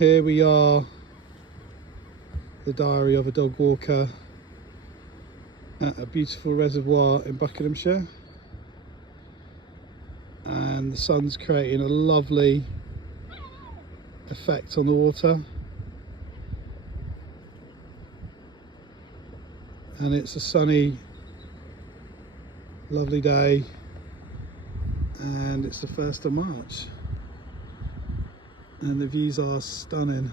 Here we are, the diary of a dog walker at a beautiful reservoir in Buckinghamshire, and the sun's creating a lovely effect on the water, and it's a sunny, lovely day, and it's the 1st of March, and the views are stunning.